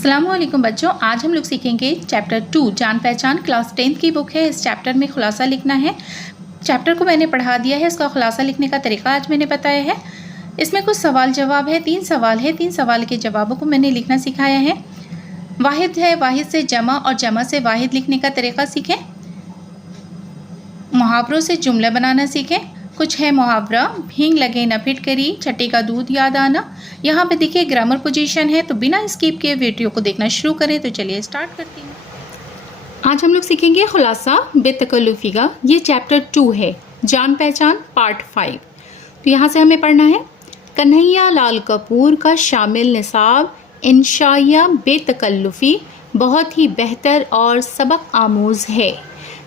अस्सलामुअलैकुम बच्चों, आज हम लोग सीखेंगे चैप्टर 2 जान पहचान। क्लास 10th की बुक है। इस चैप्टर में खुलासा लिखना है। चैप्टर को मैंने पढ़ा दिया है, इसका खुलासा लिखने का तरीका आज मैंने बताया है। इसमें कुछ सवाल जवाब है, 3 सवाल है। 3 सवाल के जवाबों को मैंने लिखना सिखाया है। वाहिद है, वाहिद से जमा और जमा से वाहिद लिखने का तरीका सीखें। मुहावरों से जुमला बनाना सीखें। कुछ है मुहावरा, भींग लगे न फिटकरी, छठी का दूध याद आना। यहाँ पे देखिए ग्रामर पोजीशन है, तो बिना स्किप किए वीडियो को देखना शुरू करें। तो चलिए स्टार्ट करते हैं। आज हम लोग सीखेंगे खुलासा बेतकल्लुफ़ी का। ये चैप्टर 2 है, जान पहचान पार्ट 5। तो यहाँ से हमें पढ़ना है। कन्हैया लाल कपूर का शामिल निसाब इंशाइया बेतकल्लुफ़ी बहुत ही बेहतर और सबक आमूज़ है।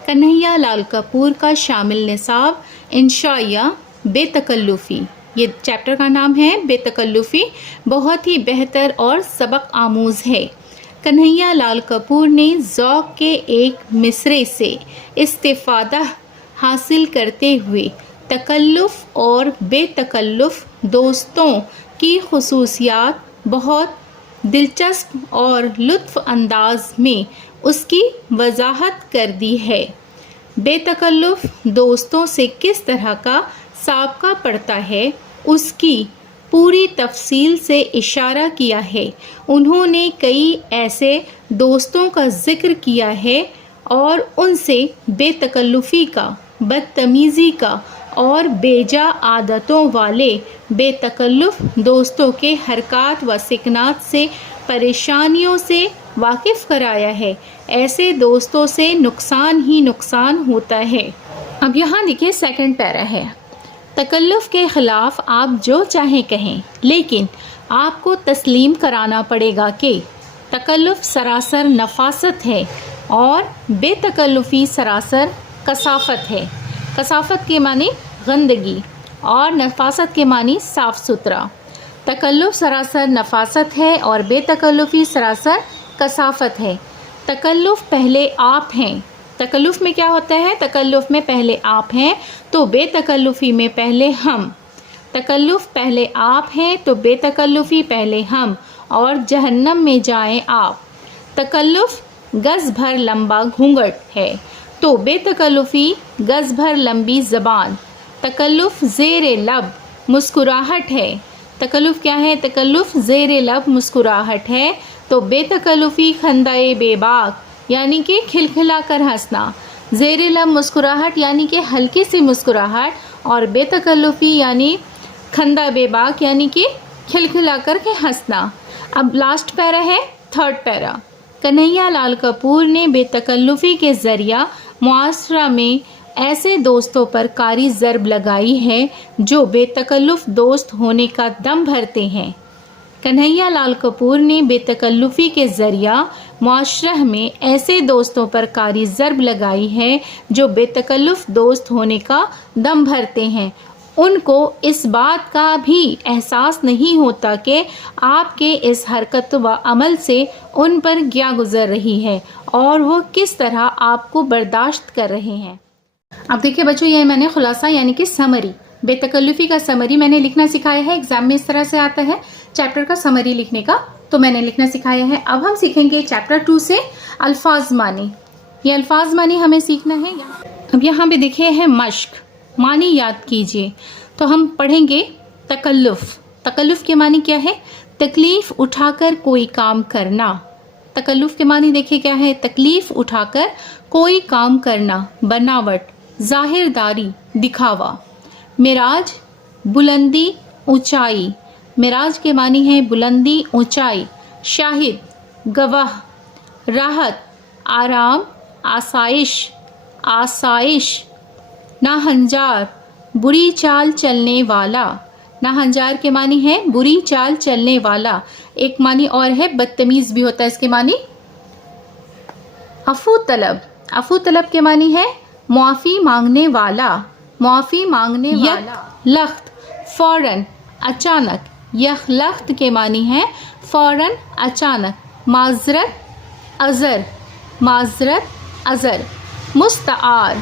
कन्हैया लाल कपूर का शामिल निसाब इंशाइया बेतकल्लुफ़ी, ये चैप्टर का नाम है। बेतकल्लुफ़ी बहुत ही बेहतर और सबक आमूज़ है। कन्हैया लाल कपूर ने ज़ौक़ के एक मिसरे से इस्तिफ़ादा हासिल करते हुए तकल्लुफ़ और बेतकल्लुफ़ दोस्तों की ख़ुसूसियात बहुत दिलचस्प और लुत्फ़ अंदाज में उसकी वजाहत कर दी है। बेतकल्लुफ़ दोस्तों से किस तरह का साबका पड़ता है, उसकी पूरी तफसील से इशारा किया है। उन्होंने कई ऐसे दोस्तों का जिक्र किया है और उनसे बेतकल्लुफ़ी का, बदतमीज़ी का और बेजा आदतों वाले बेतकल्लुफ़ दोस्तों के हरकत व सिकनात से, परेशानियों से वाकिफ़ कराया है। ऐसे दोस्तों से नुकसान ही नुकसान होता है। अब यहाँ देखिए सेकंड पैरा है। तकल्लुफ़ के ख़िलाफ़ आप जो चाहें कहें, लेकिन आपको तस्लीम कराना पड़ेगा कि तकल्लुफ़ सरासर नफासत है और बेतकल्लुफ़ी सरासर कसाफ़त है। कसाफ़त के मानी गंदगी और नफासत के मानी साफ़ सुथरा। तकल्लुफ़ सरासर नफासत है और बेतकल्लुफ़ी सरासर कसाफ़त है। तकल्लुफ़ पहले आप हैं। तकल्लुफ़ में क्या होता है? तकल्लुफ़ में पहले आप हैं तो बेतकल्लुफ़ी में पहले हम। तकल्लुफ़ पहले आप हैं तो बेतकल्लुफ़ी पहले हम, और जहन्नम में जाएं आप। तकल्लुफ़ गज़ भर लंबा घूंघट है तो बेतकल्लुफ़ी गज़ भर लंबी ज़बान। तकल्लुफ़ ज़ेरे लब मुस्कुराहट है। तकल्लुफ़ क्या है? तकल्लुफ़ ज़ेरे लब मुस्कुराहट है तो बेतकल्लुफ़ी खंदाए बेबाक यानी कि खिलखिला कर हंसना। ज़ेरे लब मुस्कुराहट यानी कि हल्की सी मुस्कुराहट, और बेतकल्लुफ़ी यानी खंदा बेबाक यानी कि खिलखिला कर के हंसना। अब लास्ट पैरा है, थर्ड पैरा। कन्हैया लाल कपूर ने बेतकल्लुफ़ी के ज़रिया मुआशरा में ऐसे दोस्तों पर कारी ज़रब लगाई है जो बेतकल्लुफ़ दोस्त होने का दम भरते हैं। कन्हैया लाल कपूर ने बेतकल्लुफ़ी के ज़रिया मुआशरा में ऐसे दोस्तों पर कारी ज़रब लगाई है जो बेतकल्लुफ़ दोस्त होने का दम भरते हैं। उनको इस बात का भी एहसास नहीं होता कि आपके इस हरकत व अमल से उन पर क्या गुज़र रही है और वो किस तरह आपको बर्दाश्त कर रहे हैं। अब देखिए बच्चों, ये मैंने खुलासा यानी कि समरी, बेतकल्लुफ़ी का समरी मैंने लिखना सिखाया है। एग्जाम में इस तरह से आता है चैप्टर का समरी लिखने का, तो मैंने लिखना सिखाया है। अब हम सीखेंगे चैप्टर 2 से अल्फाज मानी। ये अल्फाज मानी हमें सीखना है। अब यहाँ पे देखिए है मश्क, मानी याद कीजिए। तो हम पढ़ेंगे तकल्लुफ़। तकल्लुफ़ के मानी क्या है? तकलीफ़ उठाकर कोई काम करना। तकल्लुफ़ के मानी देखिए क्या है? तकलीफ़ उठाकर कोई काम करना, बनावट, ज़ाहिरदारी, दिखावा। मिराज बुलंदी ऊंचाई। मिराज के मानी है बुलंदी ऊंचाई। शाहिद गवाह। राहत आराम, आसाइश, आसाइश। नाहंजार बुरी चाल चलने वाला। नाहंजार के मानी है बुरी चाल चलने वाला। एक मानी और है बदतमीज़ भी होता है इसके मानी। अफू तलब। अफू तलब के मानी है मुआफ़ी मांगने वाला, मुआफ़ी मांगने वाला। लख्त फ़ौरन, अचानक। यख लख्त के मानी है फ़ौरन, अचानक। माज़रत अज़र, माज़रत अज़र। मुस्तआर,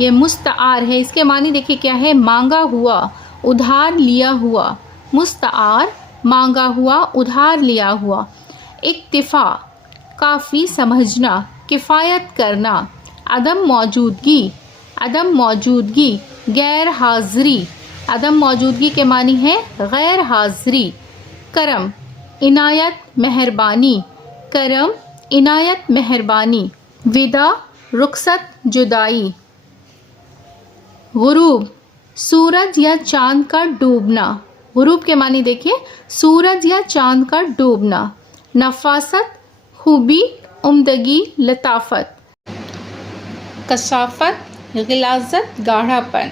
ये मुस्तआर है, इसके मानी देखिए क्या है? मांगा हुआ, उधार लिया हुआ। मुस्तआर मांगा हुआ, उधार लिया हुआ। इक्तिफा काफ़ी समझना, किफ़ायत करना, अदम मौजूदगी, गैर हाज़िरी, अदम मौजूदगी के मानी है गैर हाज़िरी, करम इनायत मेहरबानी, विदा रुखसत जुदाई, गुरूब सूरज या चांद का डूबना, गुरूब के मानी देखिए सूरज या चांद का डूबना, नफासत खूबी, उम्दगी, लताफत, कसाफत गिलाजत, गाढ़ापन,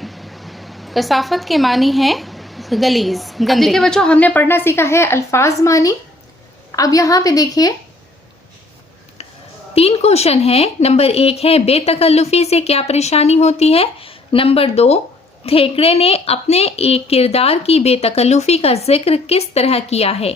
कसाफत के मानी है गलीज, गंदगी। देखिए बच्चों, हमने पढ़ना सीखा है अल्फाज मानी। अब यहाँ पे देखिए 3 क्वेश्चन है। नंबर 1 है बेतकल्लुफी से क्या परेशानी होती है। नंबर 2, थेकड़े ने अपने एक किरदार की बेतकल्लुफी का जिक्र किस तरह किया है।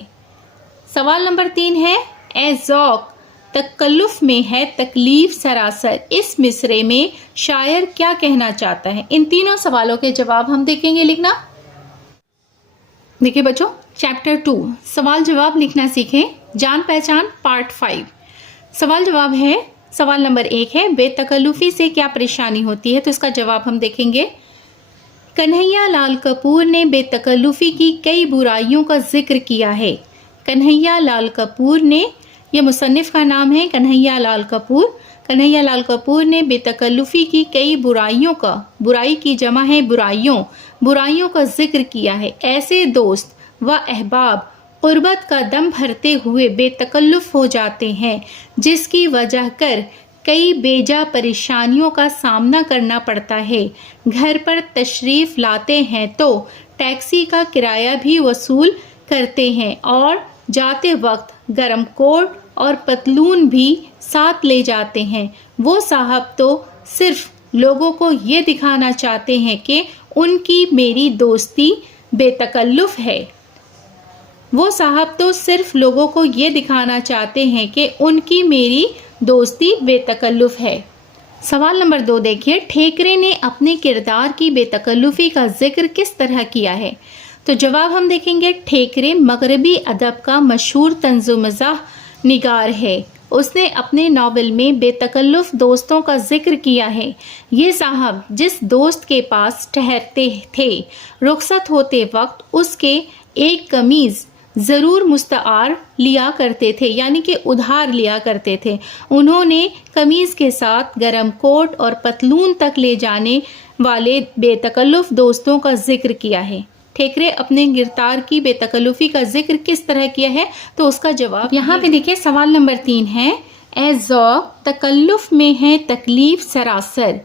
सवाल नंबर 3 है ए ज़ौक़ तकल्लुफ में है तकलीफ सरासर, इस मिसरे में शायर क्या कहना चाहता है। इन तीनों सवालों के जवाब हम देखेंगे लिखना। देखिए बच्चों, चैप्टर 2 सवाल जवाब लिखना सीखें, जान पहचान पार्ट 5। सवाल जवाब है, सवाल नंबर 1 है बेतकल्लुफी से क्या परेशानी होती है, तो इसका जवाब हम देखेंगे। कन्हैया लाल कपूर ने बेतकल्लुफी की कई बुराइयों का जिक्र किया है। कन्हैया लाल कपूर ने, यह मुसन्निफ का नाम है कन्हैया लाल कपूर ने बेतकल्लुफी की कई बुराइयों का, बुराई की जमा है बुराइयों का जिक्र किया है। ऐसे दोस्त व अहबाब कुर्बत का दम भरते हुए बेतकल्लुफ हो जाते हैं, जिसकी वजह कर कई बेजा परेशानियों का सामना करना पड़ता है। घर पर तशरीफ लाते हैं तो टैक्सी का किराया भी वसूल करते हैं और जाते वक्त गरम कोट और पतलून भी साथ ले जाते हैं। वो साहब तो सिर्फ लोगों को ये दिखाना चाहते हैं कि उनकी मेरी दोस्ती बेतकल्लुफ है। वो साहब तो सिर्फ लोगों को ये दिखाना चाहते हैं कि उनकी मेरी दोस्ती बेतकल्लुफ है। सवाल नंबर 2 देखिए, ठेकरे ने अपने किरदार की बेतकल्लुफी का जिक्र किस तरह किया है। तो जवाब हम देखेंगे। ठेकरे मगरबी अदब का मशहूर तंज़-ओ-मज़ाह निगार है। उसने अपने नावल में बेतकल्लुफ दोस्तों का जिक्र किया है। ये साहब जिस दोस्त के पास ठहरते थे, रुखसत होते वक्त उसके एक कमीज़ ज़रूर मुस्तआर लिया करते थे, यानी कि उधार लिया करते थे। उन्होंने कमीज़ के साथ गरम कोट और पतलून तक ले जाने वाले बेतकल्लुफ दोस्तों का जिक्र किया है। ठेकरे अपने गिरदार की बेतकल्लुफी का जिक्र किस तरह किया है, तो उसका जवाब यहाँ पे देखिए। सवाल नंबर 3 है ए ज़ौक़ तकल्लुफ में है तकलीफ सरासर,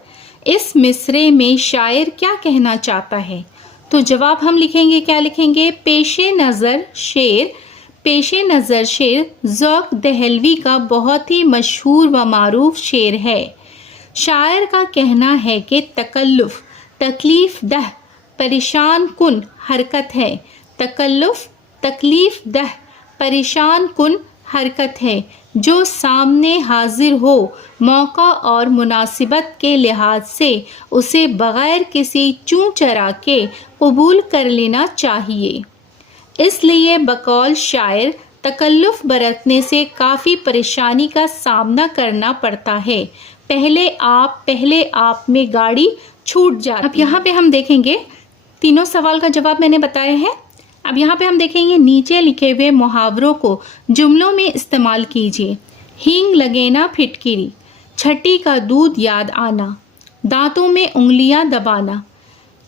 इस मिसरे में शायर क्या कहना चाहता है। तो जवाब हम लिखेंगे, क्या लिखेंगे। पेशे नज़र शेर ज़ौक़ दहलवी का बहुत ही मशहूर व मारूफ शेर है। शायर का कहना है कि तकल्लुफ तकलीफ दह परेशान कुन हरकत है। तकल्लुफ तकलीफ दह परेशान कुन हरकत है, जो सामने हाजिर हो मौका और मुनासिबत के लिहाज से उसे बग़ैर किसी चूं चरा के कबूल कर लेना चाहिए। इसलिए बकौल शायर तकल्लुफ बरतने से काफ़ी परेशानी का सामना करना पड़ता है। पहले आप में गाड़ी छूट जाती। अब यहाँ पे हम देखेंगे, तीनों सवाल का जवाब मैंने बताया है। अब यहाँ पे हम देखेंगे नीचे लिखे हुए मुहावरों को जुमलों में इस्तेमाल कीजिए। हींग लगे ना फिटकिरी, छठी का दूध याद आना, दांतों में उंगलियां दबाना।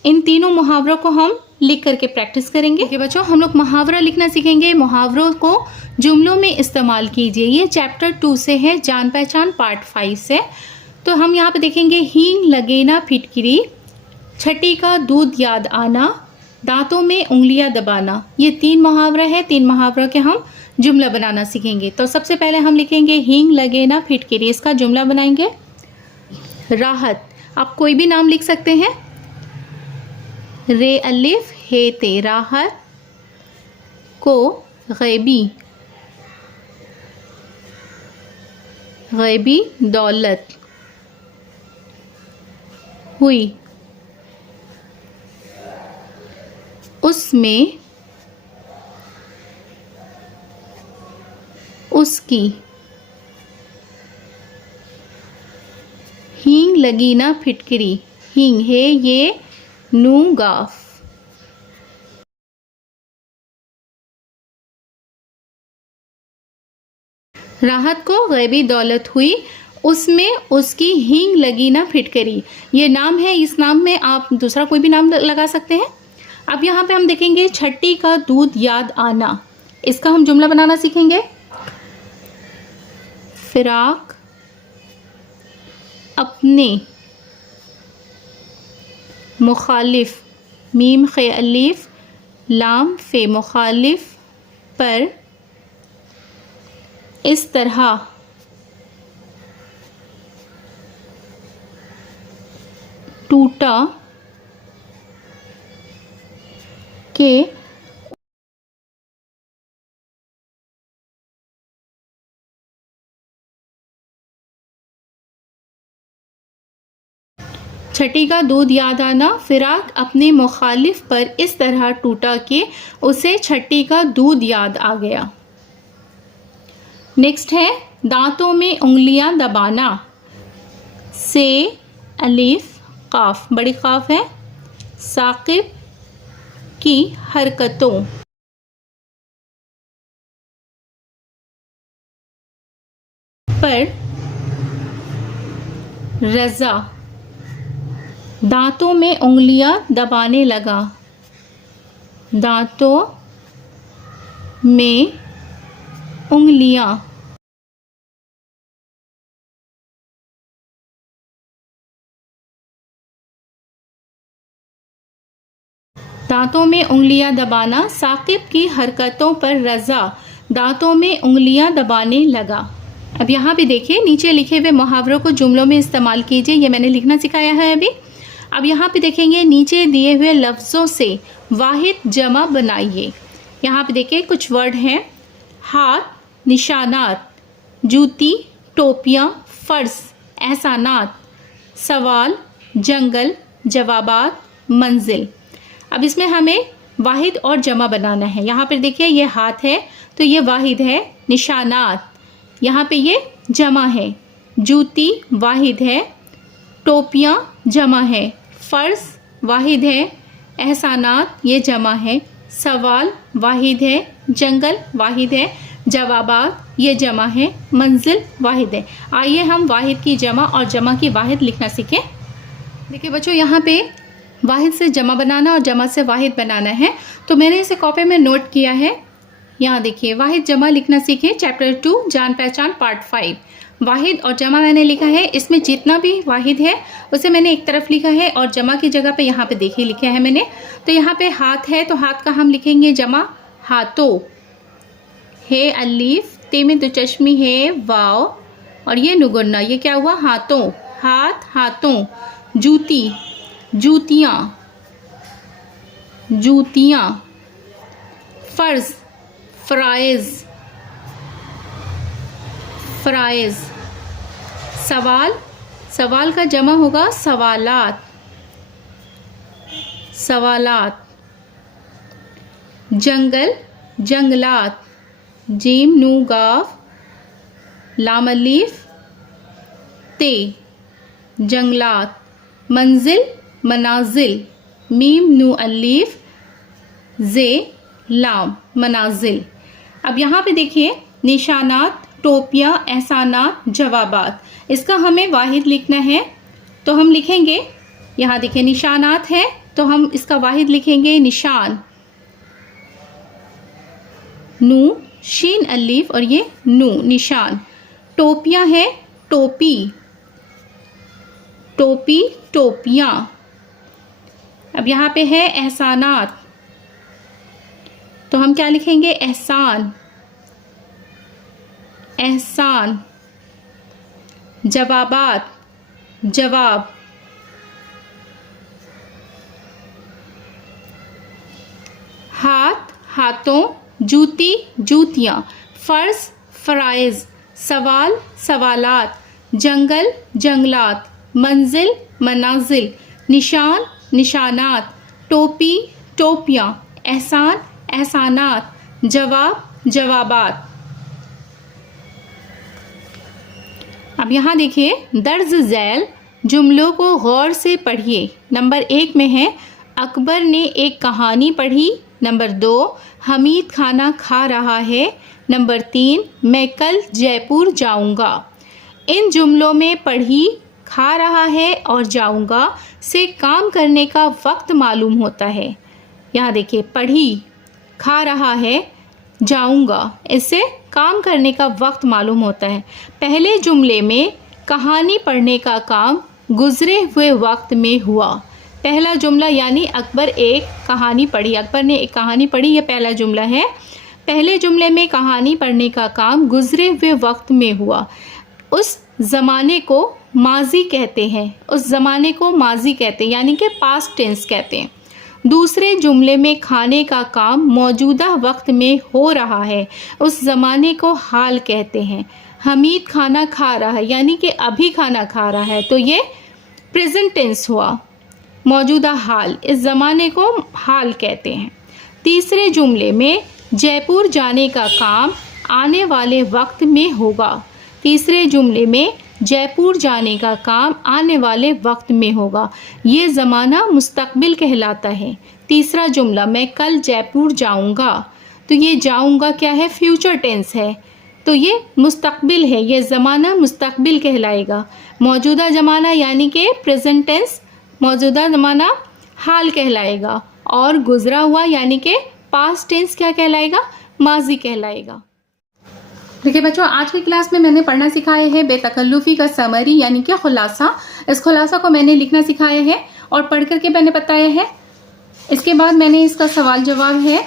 इन तीनों मुहावरों को हम लिख करके प्रैक्टिस करेंगे। कि बच्चों, हम लोग मुहावरा लिखना सीखेंगे। मुहावरों को जुमलों में इस्तेमाल कीजिए। ये चैप्टर 2 से है, जान पहचान पार्ट 5 से। तो हम यहाँ पे देखेंगे हींग लगे ना फिटकिरी, छठी का दूध याद आना, दांतों में उंगलियां दबाना। ये 3 मुहावरा है। 3 मुहावरों के हम जुमला बनाना सीखेंगे। तो सबसे पहले हम लिखेंगे हींग लगे ना फिटकिरी, इसका जुमला बनाएंगे। राहत, आप कोई भी नाम लिख सकते हैं। रे अलिफ हे ते राहत को गैबी दौलत हुई, उसकी, हींग लगी ना फिटकरी, हींग है ये नून गाफ। राहत को गैबी दौलत हुई, उसमें उसकी हींग लगी ना फिटकरी। ये नाम है, इस नाम में आप दूसरा कोई भी नाम लगा सकते हैं। अब यहाँ पे हम देखेंगे छठी का दूध याद आना। इसका हम जुमला बनाना सीखेंगे। फिराक अपने मुखालिफ, मीम खे अलीफ लाम फे मुखालिफ पर इस तरह टूटा के छठी का दूध याद आना, फिराक अपने मुखालिफ पर इस तरह टूटा कि उसे छठी का दूध याद आ गया। नेक्स्ट है दांतों में उंगलियां दबाना। से अलीफ काफ, बड़ी काफ है। साकिब की हरकतों पर रजा, दांतों में उंगलियां दबाने लगा। दांतों में उंगलियां दांतों में उंगलियां दबाना, साकिब की हरकतों पर रजा, दांतों में उंगलियां दबाने लगा। अब यहाँ पे देखिए नीचे लिखे हुए मुहावरों को जुमलों में इस्तेमाल कीजिए। ये मैंने लिखना सिखाया है अभी। अब यहाँ पे देखेंगे नीचे दिए हुए लफ्ज़ों से वाहिद जमा बनाइए। यहाँ पे देखिए कुछ वर्ड हैं। हाथ, निशानात, जूती, टोपियाँ, फ़र्श, एहसानात, सवाल, जंगल, जवाबात, मंजिल। अब इसमें हमें वाहिद और जमा बनाना है। यहाँ पर देखिए ये हाथ है तो ये वाहिद है। निशानात, यहाँ पे ये जमा है। जूती वाहिद है। टोपियाँ जमा है। फ़र्श वाहिद है। एहसानात ये जमा है। सवाल वाहिद है। जंगल वाहिद है। जवाबात ये जमा है। मंजिल वाहिद है। आइए हम वाहिद की जमा और जमा की वाहिद लिखना सीखें। देखिए बच्चों यहाँ पे वाहिद से जमा बनाना और जमा से वाहिद बनाना है, तो मैंने इसे कॉपी में नोट किया है। यहाँ देखिए वाहिद जमा लिखना सीखें, चैप्टर 2 जान पहचान पार्ट 5। वाहिद और जमा मैंने लिखा है। इसमें जितना भी वाहिद है उसे मैंने एक तरफ लिखा है और जमा की जगह पे यहाँ पे देखिए लिखा है मैंने। तो यहाँ पे हाथ है तो हाथ का हम लिखेंगे जमा हाथों। है अलीफ, ते में दो चश्मी है वाव और ये नुगुन्ना, ये क्या हुआ हाथों। हाथ हाथों। जूती जूतियाँ जूतियाँ। फ़र्ज फ़राइज़ फ़राइज़। सवाल, सवाल का जमा होगा सवालात सवालात। जंगल जंगलात, जीम नू गाफ लाम अलीफ ते, जंगलात। मंजिल मनाजिल, मीम नू अलीफ जे लाम, मनाजिल। अब यहाँ पे देखिए निशानात, टोपियाँ, एहसानात, जवाबात। इसका हमें वाहिद लिखना है तो हम लिखेंगे, यहाँ देखिए निशानात है तो हम इसका वाहिद लिखेंगे निशान, नू शीन अलीफ और ये नू, निशान। टोपियाँ है टोपी टोपी टोपियाँ। अब यहाँ पे है एहसानात तो हम क्या लिखेंगे एहसान एहसान। जवाबात जवाब। हाथ हाथों, जूती जूतियाँ, फ़र्श फ़राइज़, सवाल सवालात, जंगल जंगलात, मंजिल मनाजिल, निशान निशानात, टोपी टोपियाँ, एहसान एहसानात, जवाब जवाबात। अब यहाँ देखिए, दर्ज झैल जुमलों को गौर से पढ़िए। नंबर 1 में है अकबर ने एक कहानी पढ़ी। नंबर 2 हमीद खाना खा रहा है। नंबर 3 मैं कल जयपुर जाऊंगा। इन जुमलों में पढ़ी, खा रहा है और जाऊंगा से काम करने का वक्त मालूम होता है। यहाँ देखिए, पढ़ी, खा रहा है, जाऊंगा, इससे काम करने का वक्त मालूम होता है। पहले जुमले में कहानी पढ़ने का काम गुजरे हुए वक्त में हुआ। पहला जुमला यानी अकबर एक कहानी पढ़ी, अकबर ने एक कहानी पढ़ी, यह पहला जुमला है। पहले जुमले में कहानी पढ़ने का काम गुजरे हुए वक्त में हुआ। उस ज़माने को माजी कहते हैं, उस ज़माने को माजी कहते हैं, यानी कि पास्ट टेंस कहते हैं। दूसरे जुमले में खाने का काम मौजूदा वक्त में हो रहा है, उस ज़माने को हाल कहते हैं। हमीद खाना खा रहा है, यानी कि अभी खाना खा रहा है, तो ये प्रेजेंट टेंस हुआ, मौजूदा हाल, इस ज़माने को हाल कहते हैं। तीसरे जुमले में जयपुर जाने का काम आने वाले वक्त में होगा। तीसरे जुमले में जयपुर जाने का काम आने वाले वक्त में होगा, ये ज़माना मुस्तकबिल कहलाता है। तीसरा जुमला मैं कल जयपुर जाऊंगा, तो ये जाऊंगा क्या है, फ्यूचर टेंस है, तो ये मुस्तकबिल है, ये ज़माना मुस्तकबिल कहलाएगा। मौजूदा ज़माना यानी कि प्रेजेंट टेंस, मौजूदा ज़माना हाल कहलाएगा, और गुजरा हुआ यानी कि पास्ट टेंस क्या कहलाएगा, माजी कहलाएगा। देखिए बच्चों, आज की क्लास में मैंने पढ़ना सिखाया है बेतकल्लुफ़ी का समरी यानी कि खुलासा। इस खुलासा को मैंने लिखना सिखाया है और पढ़ करके मैंने बताया है। इसके बाद मैंने इसका सवाल जवाब है,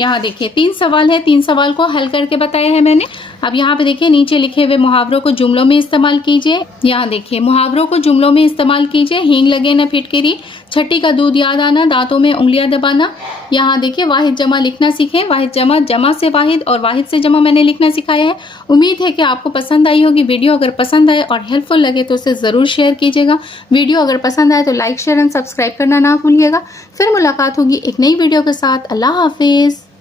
यहाँ देखिए 3 सवाल है, 3 सवाल को हल करके बताया है मैंने। अब यहाँ पे देखिए नीचे लिखे हुए मुहावरों को जुमलों में इस्तेमाल कीजिए। यहाँ देखिए, मुहावरों को जुमलों में इस्तेमाल कीजिए। हींग लगे न फिटकरी, छठी का दूध याद आना, दांतों में उंगलियां दबाना। यहाँ देखिए, वाहिद जमा लिखना सीखें। वाहिद जमा, जमा से वाहिद और वाहिद से जमा मैंने लिखना सिखाया है। उम्मीद है कि आपको पसंद आई होगी वीडियो। अगर पसंद आए और हेल्पफुल लगे तो उसे ज़रूर शेयर कीजिएगा। वीडियो अगर पसंद आए तो लाइक, शेयर एंड सब्सक्राइब करना ना भूलिएगा। फिर मुलाकात होगी एक नई वीडियो के साथ। अल्लाह हाफिज़।